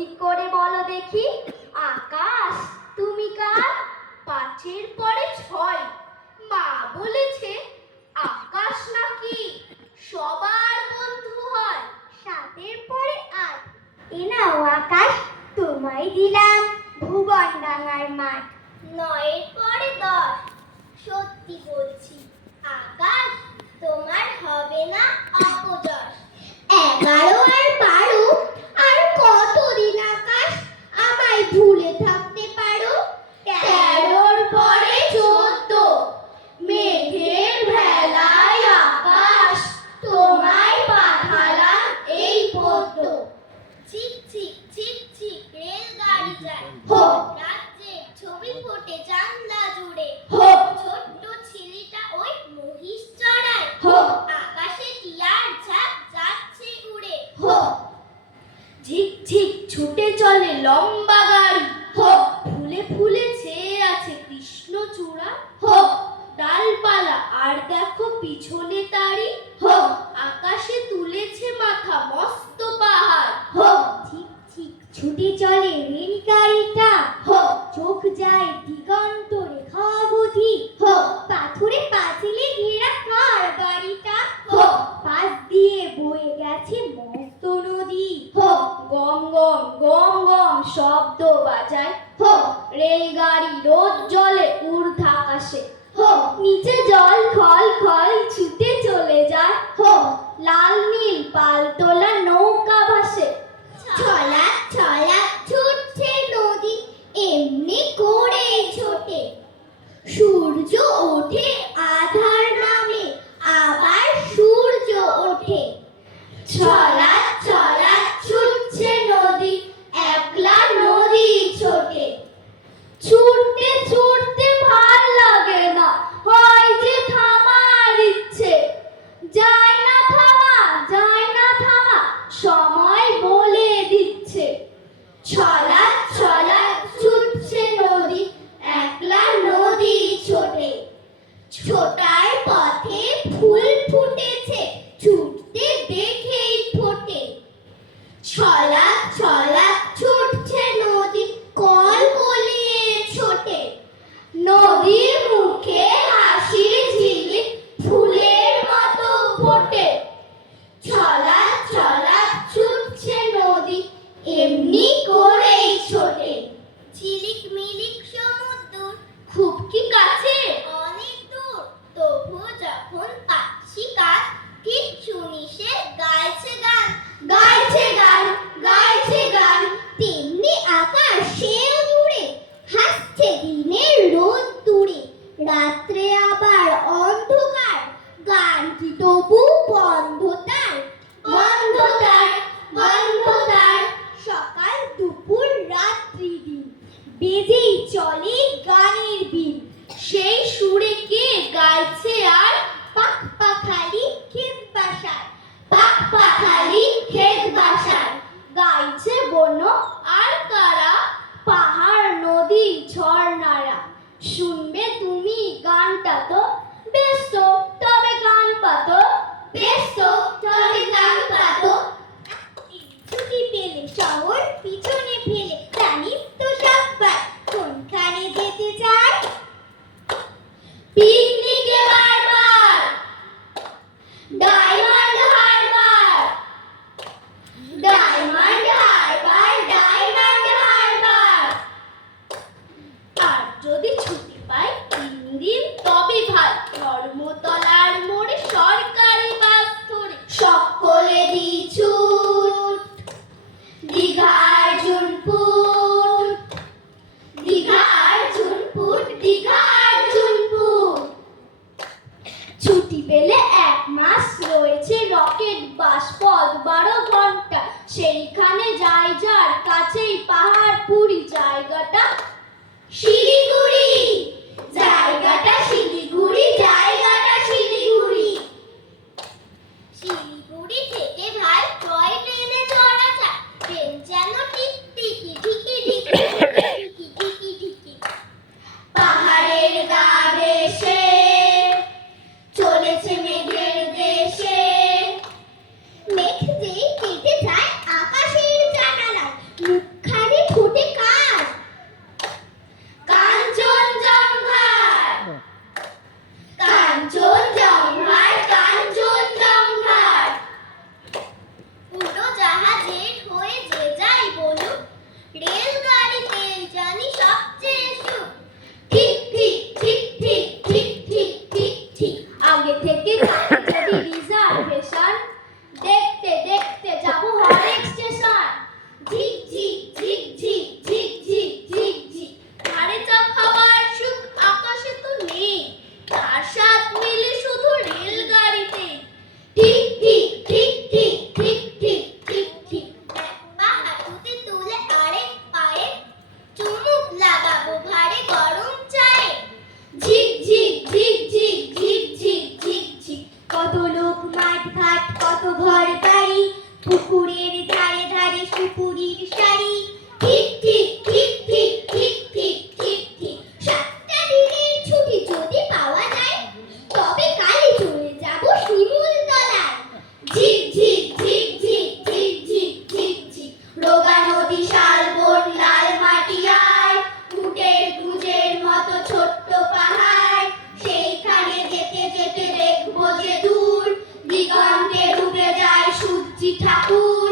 সত্যি করে বলো দেখি, আকাশ তুমি কার? 5-এর পরে 6। মা বলেছে আকাশ নাকি সবার বন্ধু হয়। 7-এর পরে 8। এ নাও আকাশ, তোমায় দিলাম ভুবনডাঙ্গার মাঠ। 9-এর পরে 10। সত্যি বলছি আকাশ তোমার হবে না অপযশ। 11 আর 12, আর কতদিন আকাশ আমায় ভুলে থাকতে পারো? 13-র পরে 14। মেঘের ভেলায় আকাশ তোমায় পাঠালাম এই পদ্ম। ঝিক ঝিক ঝিক ঝিক রেলগাড়ি যায়, হো। রাজ্যের ছবি ফোটে জানলা জুড়ে। হো। ছোট্ট ছেলেটা ওই মহিষ চড়ায়, হো। আকাশে টিয়ার ঝাঁক যাচ্ছে উড়ে। হো। ঝিক ঝিক ছুটে চলে লম্বা গাড়ি। হো। ফুলে ফুলে ছেয়ে আছে কৃষ্ণচূড়া। হো। ডালপালা আর দেখো পিছনে তারি। হো। আকাশে তুলেছে মাথা মস্ত পাহাড়। হো। ঝিক ঝিক ছুটে চলে রেলগাড়িটা। হো। চোখ যায় দিগন্ত রেখা অবধি। হো। পাথুরে পাঁচিলে ঘেরা কার বাড়িটা? হো। পাশ দিয়ে বয়ে গেছে মস্ত নদী। হো। গম গম গম গম শব্দ বাজায়। হো। রেলগাড়ি রোদ জলে ঊর্ধ্ব আকাশে। হো। নিচে জল খল খল ছুটে চলে যায়। হো। লাল নীল পালতোলা নৌকা ভাসে। ছলা ছলা ছুটছে নদী, এমনি করে ছোটে। সূর্য ওঠে আধার নামে, আবার সূর্য ওঠে। ছলা ছলা ছুটছে নদী, একলা নদী ছোটে। ছুটতে ছুটতে ভাল লাগে না, হয় যে থামার ইচ্ছে। যায় না থামা, যায় না থামা, সময় বলে দিচ্ছে। ছলা ছলা ছুটছে নদী, একলা নদী ছোটে। ছোটার পথে ফুল ফুটেছে, ছুটতে দেখেই ফোটে। ছলা ছলা ছুটছে নদী, কল কলিয়ে ছোটে। নদীর মুখে হাসির ঝিলিক ফুলের মতো ফোটে। ছলা ছলা ছুটছে নদী, এমনি করেই ছোটে। ঝিলিক মিলিক সমুদ্র খুব কি কাছে? অনেক দূর, তবু যখন পাচ্ছি কাজ, ঠিক শুনি সে গাইছে গান। গাইছে গান, গাইছে গান, তেমনি আকাশ সেও দূরে, হাসছে দিনের রোদ দূরে। রাত্রে আবার অন্ধকার, গানটি তবু বন্ধ তার। বন্ধ তার, বন্ধ তার। সকাল দুপুর রাত্রি দিন, বেজেই চলে গানের বিন। সেই সুরে কে গাইছে আর? পাখ পাখালি ক্ষেত বাসার, পাখ পাখালি ক্ষেত বাসার। গাইছে বন আর কারা? পাহাড় নদী ঝর্ণারা। শুনবে তুমি গানটা তো? বেশ তো, তবে গান পাতো। বেশ তো, তবে গান পাতো। ছুটি পেলে শহর পিছনে ফেলে, জানিস তো সব্বার কোনখানে যেতে চায়? পিকনিকে বারবার, Diamond Harbour. Diamond Harbour, Diamond Harbour. আর যদি ছুটি পাই 3 দিন তবে ভাই, ধর্মতলার মোড়ে সরকারি বাস ধরে সকলে দি ছুট। দীঘা অর্জুনপুর, দীঘা অর্জুনপুর, দীঘা অর্জুনপুর। ছুটি পেলে 1 মাস রয়েছে রকেট বাস, পথ 12 ঘন্টা। সেইখানে যাই যার কাছেই পাহাড়পুরি। জায়গাটা শিলিগুড়ি, জায়গাটা শিলিগুড়ি, জায়গাটা শিলিগুড়ি। শিলিগুড়ি থেকে ভাই টয় ট্রেনে চড়া যায়, ট্রেন যেন টিকটিকি ঢিকি ঢিকি ঢিকি ঢিকি ঢিকি। পাহাড়ের গা ভেসে চলেছে মেঘের দেশে। মেঘ যেই কেটে যায় আকাশের জানালায়, ঠিক ঠিক ঠিক ঠিক ঠিক ঠিক ঠিক ঠিক 7টা দিনের ছুটি যদি পাওয়া যায় তবে কালই চলে যাব শিমুলতলায় ঝিক ঝিক ঝিক ঝিক ঝিক ঝিক ঝিক ঝিক রোগা নদী শালবন লাল মাটিয়ায় উটের গুজের মতো ছোট্ট পাহাড় সেইখানে যেতে যেতে দেখবো যে দূর দিগন্তে ডুবে যায় সূর্যি ঠাকুর